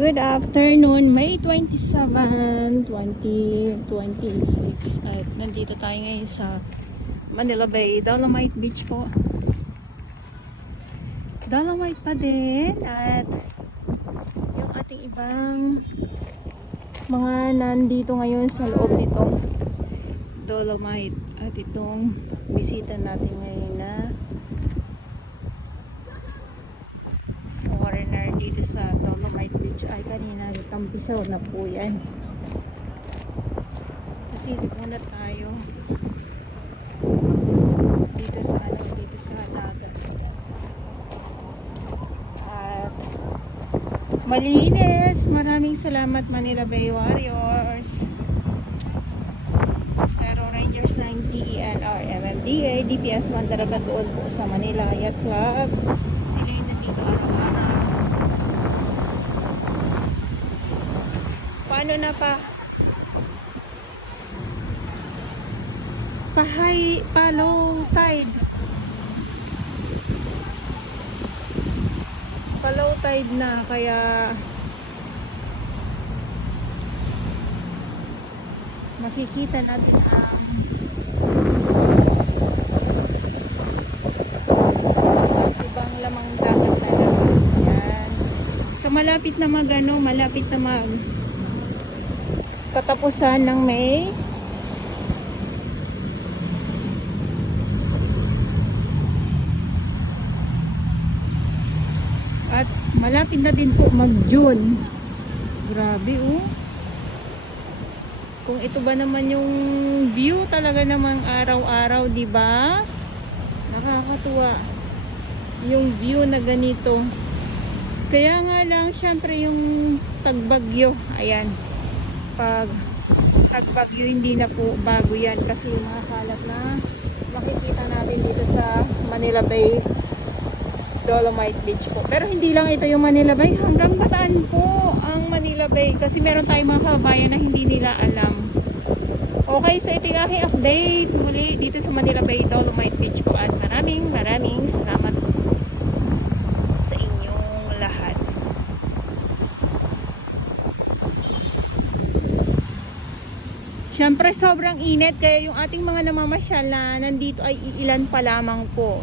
Good afternoon, May 27, 2026. At nandito tayo ngayon sa Manila Bay, Dolomite Beach po. Dolomite pa din. At yung ating ibang mga nandito ngayon sa loob nitong Dolomite. At itong bisita natin ngayon na foreigner dito sa Dolomite Beach ay kanina tampisaw na po yan. Pasilip muna tayo dito sa dagat. At malinis. Maraming salamat Manila Bay Warriors, Stero Rangers 90, ENR, MMDA, DPS Mandaragat doon po sa Manila Yacht Club. Sila yung nandito araw-araw. Paano na low tide. Pa-low tide na kaya makikita natin ang ibang lamang dagat talaga. Yan. So malapit na katapusan ng May. At malapit na din po mag-June. Grabe oh. Kung ito ba naman yung view talaga namang araw-araw, di ba? Nakakatuwa yung view na ganito. Kaya nga lang syempre yung tagbagyo, ayan. Pag tagbagyo hindi na po bago yan kasi yung mga kalat na makikita natin dito sa Manila Bay Dolomite Beach po. Pero hindi lang ito yung Manila Bay, hanggang Bataan po ang Manila Bay kasi meron tayong mga kababayan na hindi nila alam. Okay, so ito yung aking update muli dito sa Manila Bay Dolomite Beach po at maraming salamat sa inyong lahat. Siyempre sobrang init kaya yung ating mga namamasyal na nandito ay iilan pa lamang po.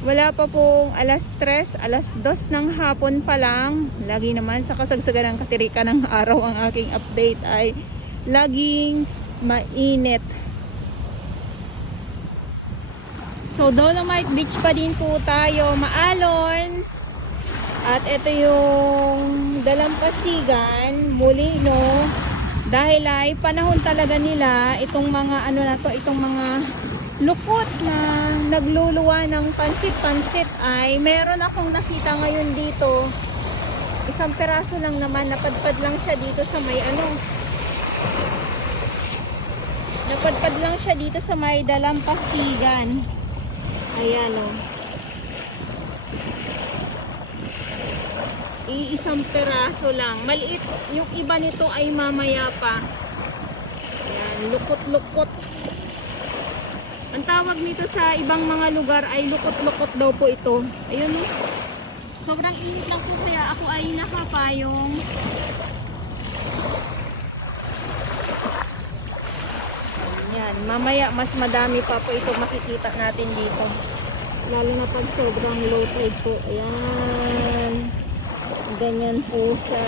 Wala pa pong alas 3, alas 2 ng hapon pa lang. Lagi naman sa kasagsagan ng katirikan ng araw ang aking update ay laging mainit. So Dolomite Beach pa din po tayo, maalon. At ito yung dalampasigan muli no. Dahil ay panahon talaga nila itong mga itong mga lukot na nagluluwa ng pansit-pansit ay meron akong nakita ngayon dito. Isang peraso lang naman, napadpad lang siya dito sa may napadpad lang siya dito sa may dalampasigan. Ayan o. Iisang peraso lang. Maliit. Yung iba nito ay mamaya pa. Ayan, lukot-lukot. Ang tawag nito sa ibang mga lugar ay lukot-lukot daw po ito. Ayun o. Sobrang init lang po kaya ako ay nakapayong. Ayan. Mamaya mas madami pa po ito makikita natin dito. Lalo na pag sobrang low tide po. Ayan. Ganyan po siya.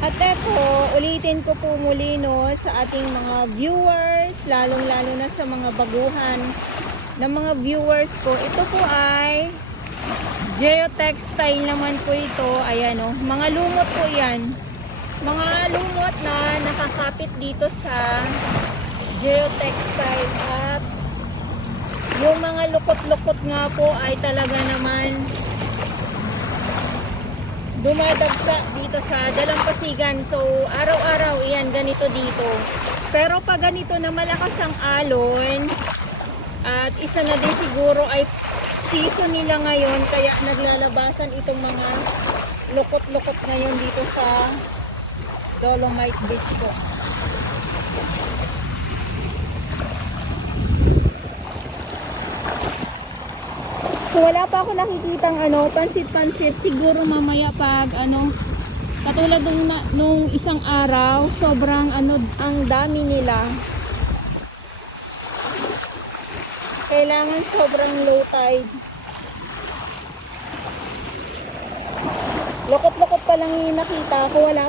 At eto, ulitin ko po muli no, sa ating mga viewers, lalong-lalo na sa mga baguhan ng mga viewers ko. Ito po ay geotextile naman po ito. Ayan o, mga lumot po yan. Mga lumot na nakakapit dito sa geotextile. At yung mga lukot-lukot nga po ay talaga naman dumadagsa dito sa dalampasigan. So araw-araw yan ganito dito. Pero pag ganito na malakas ang alon at isa na din siguro ay season nila ngayon kaya naglalabasan itong mga lukot-lukot ngayon dito sa Dolomite Beach po. So wala pa ako nakikitang pansit-pansit. Siguro mamaya pag katulad nung isang araw, sobrang ang dami nila. Kailangan sobrang low tide. Lokot-lokot pa lang yung nakita ko. Wala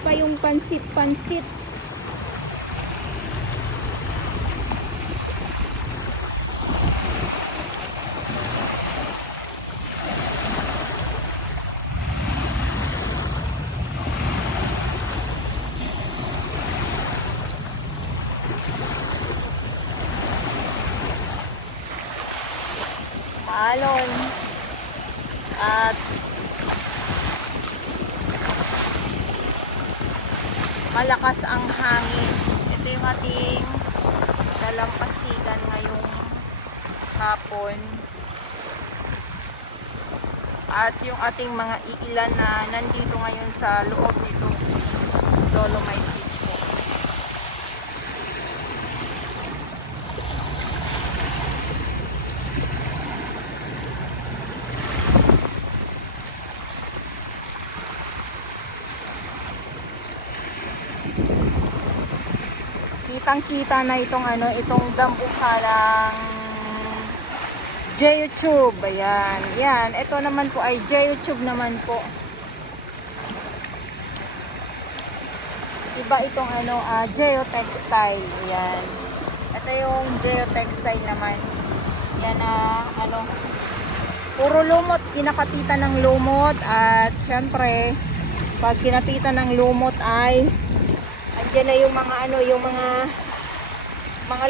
pa yung pansit-pansit. Alon at malakas ang hangin. Ito yung ating dalampasigan ngayong hapon at yung ating mga iilan na nandito ngayon sa loob nito Dolomite Beach po. Kitang-kita na itong dambuhalang J-Tube. Ayan. Yan. Ito naman po ay J-Tube naman po. Iba itong Geotextile. Ayan. Ito yung Geotextile naman. Yan puro lumot. Kinakapitan ng lumot. At syempre, pag kinapitan ng lumot ay andyan na yung mga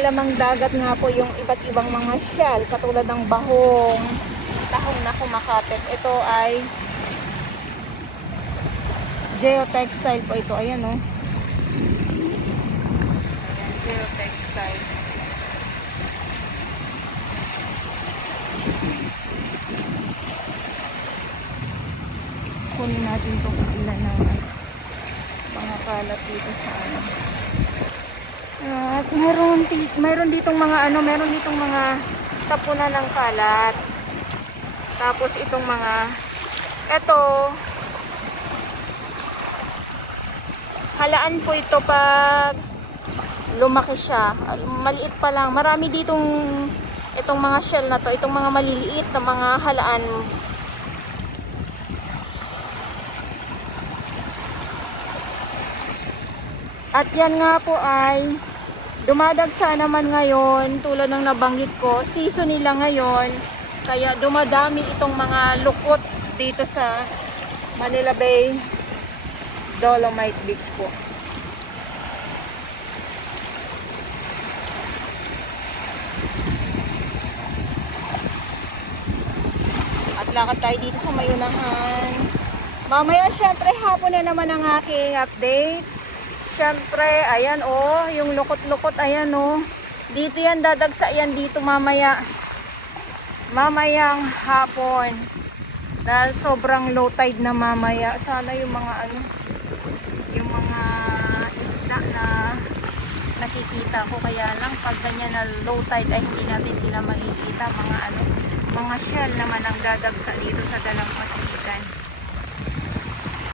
lamang dagat nga po, yung iba't ibang mga shell katulad ng tahong na kumakapit. Ito ay Geotextile po ito. Ayan Ayan, Geotextile. Kunin natin ito kung ilan na mga kalat dito sa at mayroon ditong mga tapunan ng kalat. Tapos itong halaan po ito pag lumaki siya. Maliit pa lang. Marami itong mga shell na to, itong mga maliliit na mga halaan. At yan nga po ay dumadagsa naman ngayon, tulad ng nabanggit ko, season nila ngayon, kaya dumadami itong mga lukot dito sa Manila Bay Dolomite Beach po. At lakad tayo dito sa Mayunahan. Mamaya syempre hapon na naman ang aking update. Siyempre, ayan yung lukot-lukot, ayan dito yan, dadagsa yan dito mamayang hapon. Dahil sobrang low tide na mamaya. Sana yung mga isda na nakikita ko. Kaya lang, pag ganyan na low tide ay hindi natin sila makikita. Mga shell naman ang dadagsa dito sa dalampasigan.